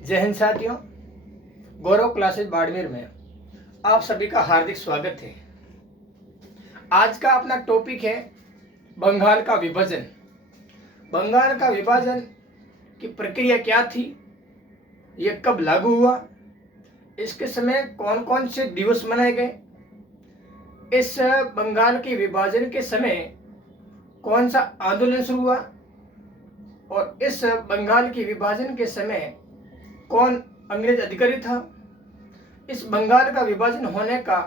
जय हिंद साथियों, गौरव क्लासेस बाड़मेर में आप सभी का हार्दिक स्वागत है। आज का अपना टॉपिक है बंगाल का विभाजन। बंगाल का विभाजन की प्रक्रिया क्या थी, ये कब लागू हुआ, इसके समय कौन कौन से दिवस मनाए गए, इस बंगाल के विभाजन के समय कौन सा आंदोलन शुरू हुआ और इस बंगाल के विभाजन के समय कौन अंग्रेज अधिकारी था, इस बंगाल का विभाजन होने का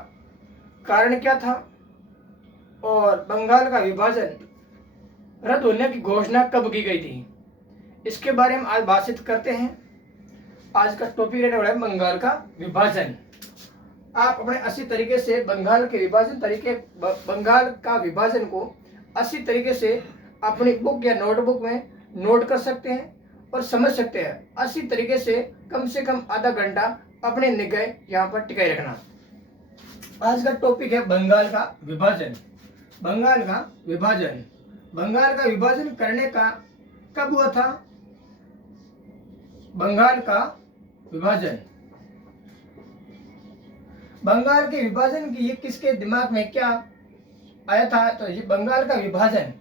कारण क्या था और बंगाल का विभाजन रद्द होने की घोषणा कब की गई थी, इसके बारे में आज बातचीत करते हैं। आज का टॉपिक रहने वाला है बंगाल का विभाजन। आप अपने अच्छी तरीके से बंगाल के विभाजन बंगाल का विभाजन को अच्छी तरीके से अपनी बुक या नोटबुक में नोट कर सकते हैं और समझ सकते हैं। अच्छी तरीके से कम आधा घंटा अपने निगाह यहाँ पर टिकाए रखना। आज का टॉपिक है बंगाल का विभाजन। बंगाल का विभाजन, बंगाल का विभाजन करने का कब हुआ था? बंगाल का विभाजन, बंगाल के विभाजन की ये किसके दिमाग में क्या आया था? तो ये बंगाल का विभाजन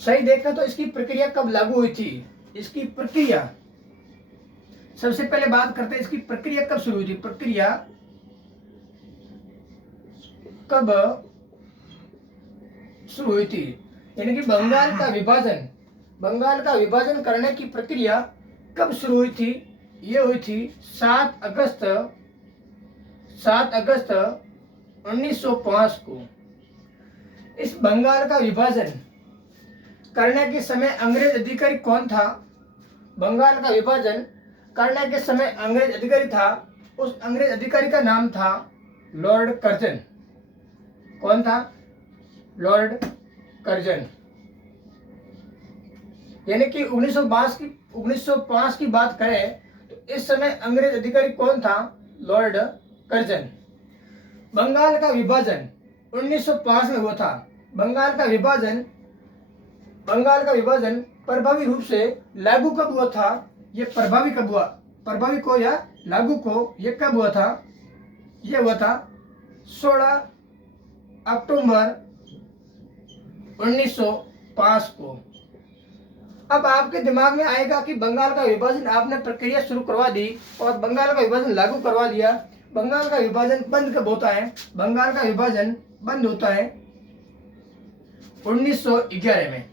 सही देखा तो इसकी प्रक्रिया कब लागू हुई थी? इसकी प्रक्रिया सबसे पहले बात करते हैं, इसकी प्रक्रिया कब शुरू हुई थी? प्रक्रिया कब शुरू हुई थी? यानी कि बंगाल का विभाजन करने की प्रक्रिया कब शुरू हुई थी? ये हुई थी 7 अगस्त 1905 को। इस बंगाल का विभाजन करने के समय अंग्रेज अधिकारी कौन था? बंगाल का विभाजन करने के समय अंग्रेज अधिकारी था, उस अंग्रेज अधिकारी का नाम था लॉर्ड कर्जन। कौन था? Lord Curzon. यानी कि 1905 की बात करें तो इस समय अंग्रेज अधिकारी कौन था? Lord Curzon. बंगाल का विभाजन 1905 में हुआ था। बंगाल का विभाजन प्रभावी रूप से लागू कब हुआ था? ये प्रभावी कब हुआ? प्रभावी को या लागू को ये कब हुआ था? ये हुआ था 16 अक्टूबर 1905 को। अब आपके दिमाग में आएगा कि बंगाल का विभाजन आपने प्रक्रिया शुरू करवा दी और बंगाल का विभाजन लागू करवा दिया, बंगाल का विभाजन बंद कब होता है? बंगाल का विभाजन बंद होता है 1911 में।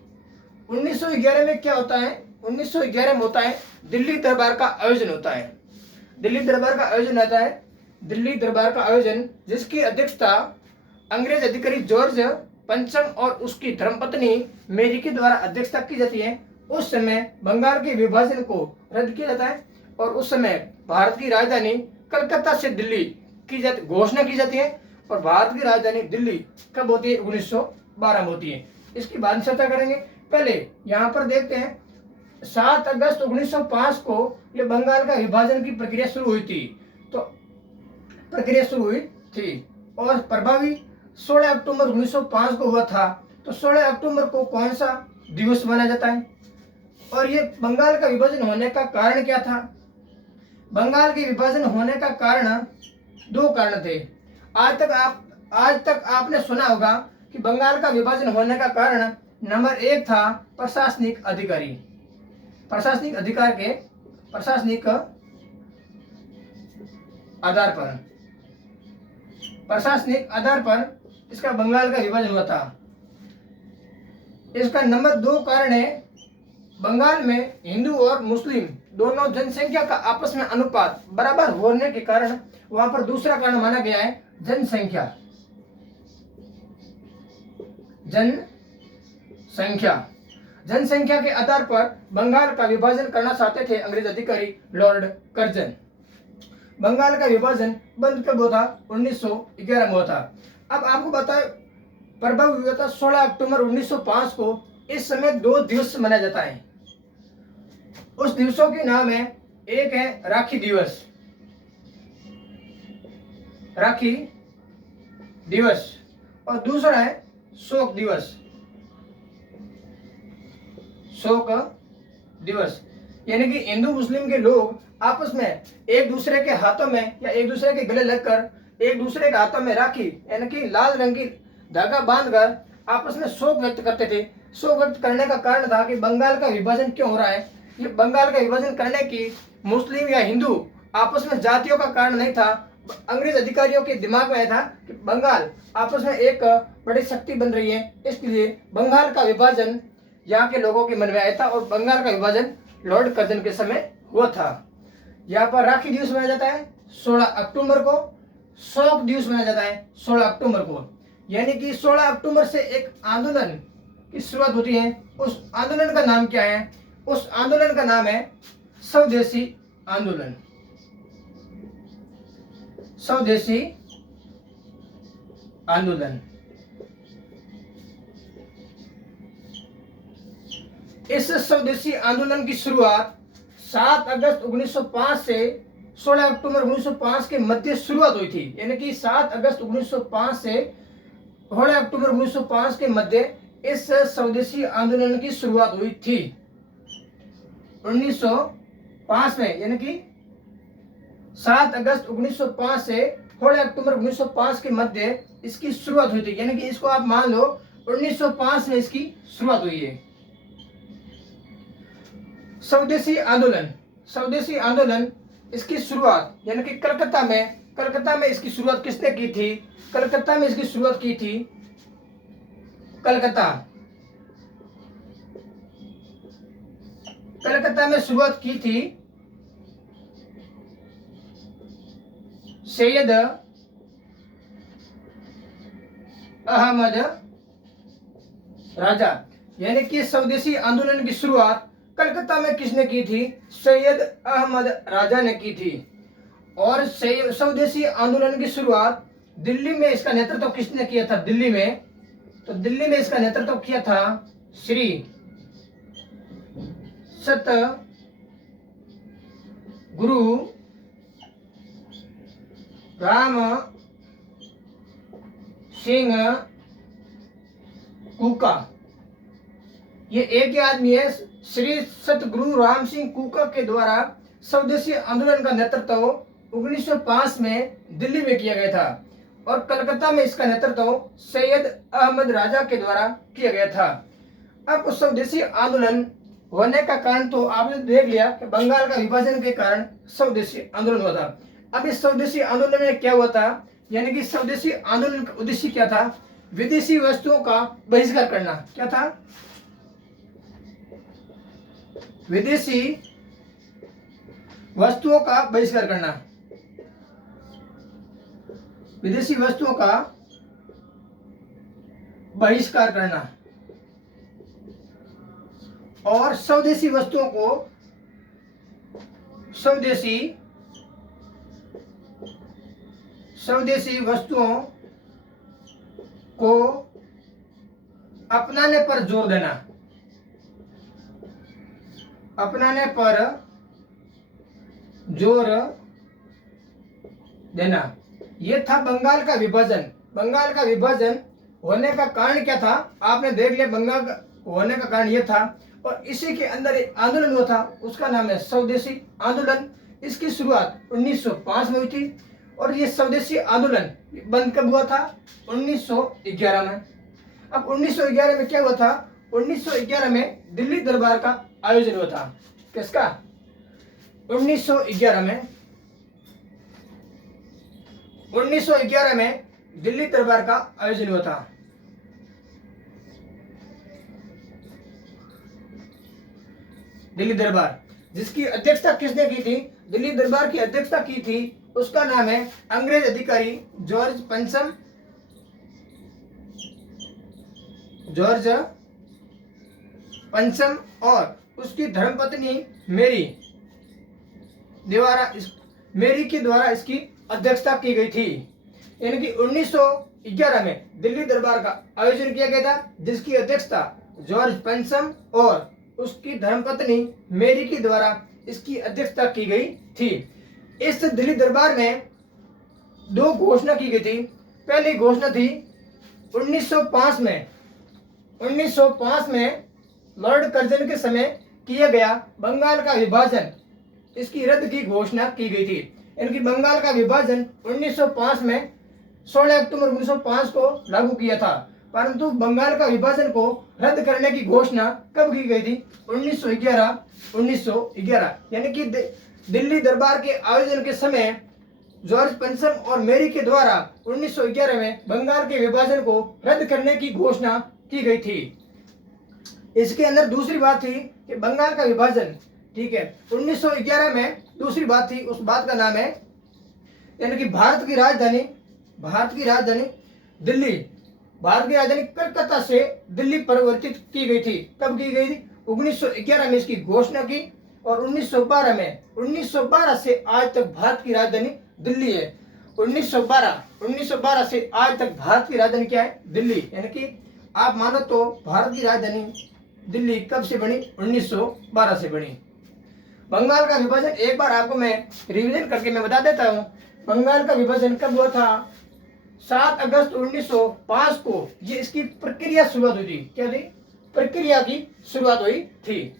1911 में क्या होता है? 1911 में होता है दिल्ली दरबार का आयोजन होता है। दिल्ली दरबार का आयोजन आता है। दिल्ली दरबार का आयोजन जिसकी अध्यक्षता अंग्रेज अधिकारी जॉर्ज पंचम और उसकी धर्मपत्नी मेरी के द्वारा अध्यक्षता की जाती है। उस समय बंगाल के विभाजन को रद्द किया जाता है और उस समय भारत की राजधानी कलकत्ता से दिल्ली की घोषणा की जाती है और भारत की राजधानी दिल्ली कब होती है? 1912 में होती है। इसकी बात चर्चा करेंगे। पहले यहाँ पर देखते हैं 7 अगस्त 1905 को ये बंगाल का विभाजन की प्रक्रिया शुरू हुई थी। तो प्रक्रिया शुरू हुई थी और प्रभावी 16 अक्टूबर 1905 को हुआ था। तो 16 अक्टूबर को कौन सा दिवस मनाया जाता है? और ये बंगाल का विभाजन होने का कारण क्या था? बंगाल के विभाजन होने का कारण 2 कारण थे। आज तक आपने सुना होगा कि बंगाल का विभाजन होने का कारण नंबर 1 था प्रशासनिक अधिकारी। प्रशासनिक आधार पर इसका बंगाल का विभाजन हुआ था। इसका नंबर 2 कारण है बंगाल में हिंदू और मुस्लिम दोनों जनसंख्या का आपस में अनुपात बराबर होने के कारण वहां पर दूसरा कारण माना गया है जनसंख्या के आधार पर बंगाल का विभाजन करना चाहते थे अंग्रेज अधिकारी लॉर्ड कर्जन। बंगाल का विभाजन बंद कब हुआ था? 1911 में हुआ था। अब आपको बताए प्रभाव हुआ था 16 अक्टूबर 1905 को। इस समय 2 दिवस मनाया जाता है। उस दिवसों के नाम है, एक है राखी दिवस और दूसरा है शोक दिवस। यानी कि हिंदू मुस्लिम के लोग आपस में एक दूसरे के हाथों में या एक दूसरे के गले लगकर एक दूसरे के हाथों में राखी यानी कि लाल रंग की धागा बांधकर आपस में शोक व्यक्त करते थे। शोक व्यक्त करने का कारण था कि बंगाल का विभाजन क्यों हो रहा है। ये बंगाल का विभाजन करने की मुस्लिम या हिंदू आपस में जातियों का कारण नहीं था। अंग्रेज अधिकारियों के दिमाग में था कि बंगाल आपस में एक बड़ी शक्ति बन रही है, इसलिए बंगाल का विभाजन यहाँ के लोगों के मन में आया था और बंगाल का विभाजन लॉर्ड कर्जन के समय हुआ था। यहाँ पर राखी दिवस मनाया जाता है 16 अक्टूबर को, शोक दिवस मनाया जाता है 16 अक्टूबर को। यानी कि 16 अक्टूबर से एक आंदोलन की शुरुआत होती है। उस आंदोलन का नाम क्या है? उस आंदोलन का नाम है स्वदेशी आंदोलन। स्वदेशी आंदोलन। इस स्वदेशी आंदोलन की शुरुआत 7 अगस्त 1905 से 16 अक्टूबर 1905 के मध्य शुरुआत हुई थी। यानी कि 7 अगस्त 1905 से 16 अक्टूबर 1905 के मध्य इस स्वदेशी आंदोलन की शुरुआत हुई थी 1905 में। यानी कि 7 अगस्त 1905 से 16 अक्टूबर 1905 के मध्य इसकी शुरुआत हुई थी। यानी कि इसको आप मान लो 1905 में इसकी शुरुआत हुई है। स्वदेशी आंदोलन, स्वदेशी आंदोलन इसकी शुरुआत यानी कि कलकत्ता में इसकी शुरुआत किसने की थी? कलकत्ता में इसकी शुरुआत की थी कलकत्ता में शुरुआत की थी सैयद अहमद राजा। यानी कि स्वदेशी आंदोलन की शुरुआत कलकत्ता में किसने की थी? सैयद अहमद राजा ने की थी। और स्वदेशी आंदोलन की शुरुआत दिल्ली में इसका नेतृत्व किसने किया था? दिल्ली में, तो दिल्ली में इसका नेतृत्व किया था श्री सत गुरु राम सिंह कुका। ये एक ही आदमी है। श्री सतगुरु राम सिंह कुका के द्वारा स्वदेशी आंदोलन का नेतृत्व 1905 में दिल्ली में किया गया था और कलकत्ता में इसका नेतृत्व सैयद अहमद राजा के द्वारा किया गया था। अब उस स्वदेशी आंदोलन होने का कारण तो आपने देख लिया कि बंगाल का विभाजन के कारण स्वदेशी आंदोलन हुआ था। अब इस स्वदेशी आंदोलन में क्या हुआ था? यानी कि स्वदेशी आंदोलन का उद्देश्य क्या था? विदेशी वस्तुओं का बहिष्कार करना। क्या था? विदेशी वस्तुओं का बहिष्कार करना। विदेशी वस्तुओं का बहिष्कार करना और स्वदेशी वस्तुओं को स्वदेशी वस्तुओं को अपनाने पर जोर देना। अपनाने पर जोर देना। यह था बंगाल का विभाजन। बंगाल का विभाजन होने का कारण क्या था? आपने देख लिया बंगाल का होने का कारण यह था और इसी के अंदर एक आंदोलन हुआ था, उसका नाम है स्वदेशी आंदोलन। इसकी शुरुआत 1905 में हुई थी और ये स्वदेशी आंदोलन बंद कब हुआ था? 1911 में। अब 1911 में क्या हुआ था? 1911 में दिल्ली दरबार का आयोजन हुआ था। किसका? 1911 में दिल्ली दरबार का आयोजन हुआ था। दिल्ली दरबार जिसकी अध्यक्षता किसने की थी? दिल्ली दरबार की अध्यक्षता की थी, उसका नाम है अंग्रेज अधिकारी जॉर्ज पंचम और उसकी धर्मपत्नी मेरी के द्वारा इसकी अध्यक्षता की गई थी। यानी कि 1911 में दिल्ली दरबार का आयोजन किया गया था जिसकी अध्यक्षता जॉर्ज पंचम और उसकी धर्मपत्नी मेरी के द्वारा इसकी अध्यक्षता की गई थी। इस दिल्ली दरबार में दो घोषणा की गई थी। पहली घोषणा थी 1905 में लॉर्ड कर्जन के समय किया गया बंगाल का विभाजन, इसकी रद्द की घोषणा की गई थी। इनकी बंगाल का विभाजन 1905 में 16 अक्टूबर 1905 को लागू किया था, परंतु बंगाल का विभाजन को रद्द करने की घोषणा कब की गई थी? 1911 यानी कि दिल्ली दरबार के आयोजन के समय जॉर्ज पंचम और मेरी के द्वारा 1911 में बंगाल के विभाजन को रद्द करने की घोषणा की गई थी। इसके अंदर दूसरी बात थी कि बंगाल का विभाजन, ठीक है, 1911 में दूसरी बात थी, उस बात का नाम है यानी कि भारत की राजधानी दिल्ली, भारत की राजधानी कलकत्ता से दिल्ली परिवर्तित की गई थी। कब की गई थी? 1911 में इसकी घोषणा की और 1912 से आज तक भारत की राजधानी दिल्ली है। 1912 से आज तक भारत की राजधानी क्या है? दिल्ली। यानी कि आप मानो तो भारत की राजधानी दिल्ली कब से बनी? 1912 से बनी। बंगाल का विभाजन एक बार आपको मैं रिवीजन करके मैं बता देता हूँ। बंगाल का विभाजन कब हुआ था? 7 अगस्त 1905 को ये इसकी प्रक्रिया शुरुआत हुई थी। क्या थी? प्रक्रिया की शुरुआत हुई थी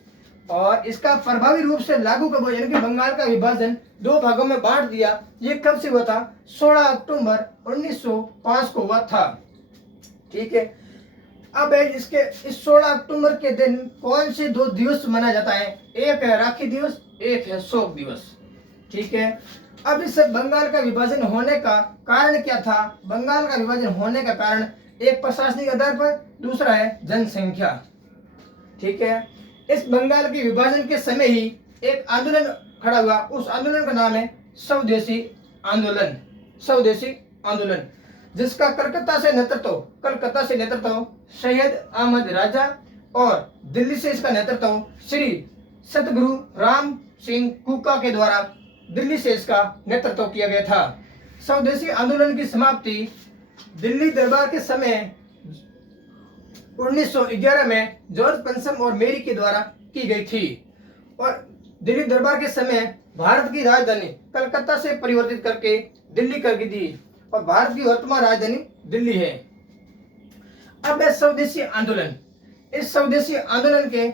और इसका प्रभावी रूप से लागू कब हुआ? यानी कि बंगाल का विभाजन 2 भागों में बांट दिया। ये कब से हुआ था? 16 अक्टूबर 1905 को हुआ था। ठीक है। अब इसके इस 16 अक्टूबर के दिन कौन से 2 दिवस मनाया जाता है? एक है राखी दिवस, एक है शोक दिवस। ठीक है। अब इस बंगाल का विभाजन होने का कारण क्या था? बंगाल का विभाजन होने का कारण एक प्रशासनिक आधार पर, दूसरा है जनसंख्या। ठीक है। इस बंगाल के विभाजन के समय ही एक आंदोलन खड़ा हुआ, उस आंदोलन का नाम है स्वदेशी आंदोलन, जिसका कलकत्ता से नेतृत्व सैयद अहमद राजा और दिल्ली से इसका नेतृत्व श्री सतगुरु राम सिंह कुका के द्वारा दिल्ली से इसका नेतृत्व किया गया था। स्वदेशी आंदोलन की समाप्ति दिल्ली दरबार के समय 1911 में जॉर्ज पंचम और मेरी के द्वारा की गई थी और दिल्ली दरबार के समय भारत की राजधानी कलकत्ता से परिवर्तित करके दिल्ली कर दी थी और भारत की वर्तमान राजधानी दिल्ली है। अब है स्वदेशी आंदोलन। इस स्वदेशी आंदोलन के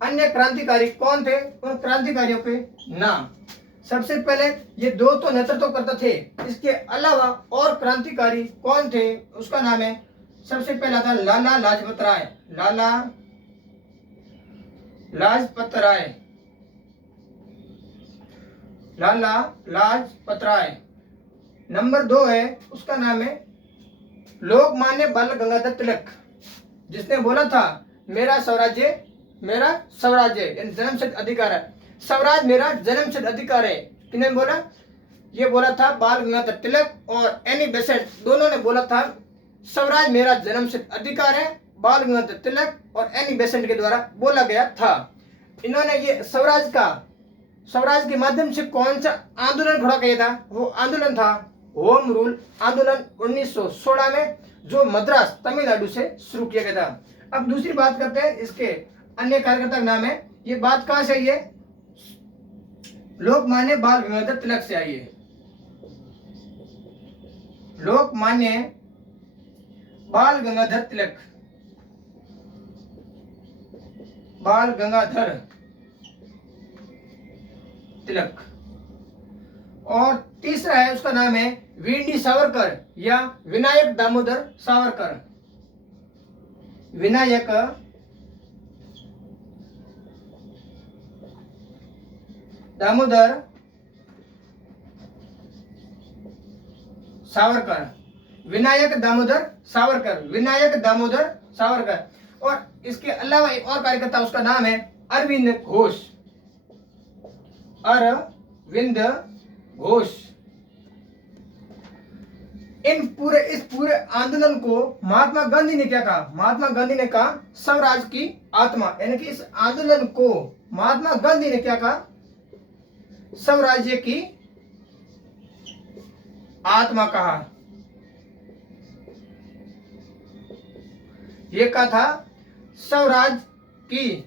अन्य क्रांतिकारी कौन थे? उन क्रांतिकारियों के नाम, सबसे पहले ये 2 तो नेतृत्व करते थे, इसके अलावा और क्रांतिकारी कौन थे? उसका नाम है, सबसे पहला था लाला लाजपत राय। नंबर 2 है, उसका नाम है लोकमान्य बाल गंगाधर तिलक, जिसने बोला था मेरा स्वराज्य यानी जन्मसिद्ध अधिकार है, स्वराज मेरा जन्मसिद्ध अधिकार है। किसने बोला? ये बोला था बाल गंगाधर तिलक और एनी बेसेंट, दोनों ने बोला था स्वराज मेरा जन्मसिद्ध अधिकार है। बाल गंगाधर तिलक और एनी बेसेंट के द्वारा बोला गया था। इन्होंने ये स्वराज के माध्यम से कौन सा आंदोलन खड़ा किया था? वो आंदोलन था होम रूल आंदोलन 1916 में, जो मद्रास तमिलनाडु से शुरू किया गया था। अब दूसरी बात करते हैं, इसके अन्य कार्यकर्ता का नाम है, ये बात कहां से आई है? लोकमान्य बाल गंगाधर तिलक से आई है। लोकमान्य बाल गंगाधर तिलक। और तीसरा है, उसका नाम है वीडी सावरकर या विनायक दामोदर सावरकर। विनायक दामोदर सावरकर। और इसके अलावा एक और कार्यकर्ता, उसका नाम है अरविंद घोष। इस पूरे आंदोलन को महात्मा गांधी ने क्या कहा? महात्मा गांधी ने कहा स्वराज की आत्मा, यानी कि इस आंदोलन को महात्मा गांधी ने क्या कहा? स्वराज्य की आत्मा कहा। ये कहा था स्वराज की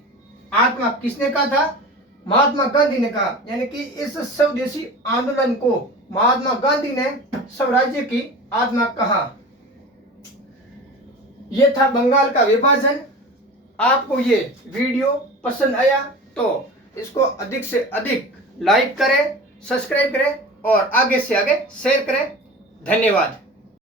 आत्मा। किसने कहा था? महात्मा गांधी ने कहा। यानी कि इस स्वदेशी आंदोलन को महात्मा गांधी ने स्वराज्य की आत्मा कहा। यह था बंगाल का विभाजन आपको ये वीडियो पसंद आया तो इसको अधिक से अधिक लाइक करें, सब्सक्राइब करें और आगे से आगे शेयर करें। धन्यवाद।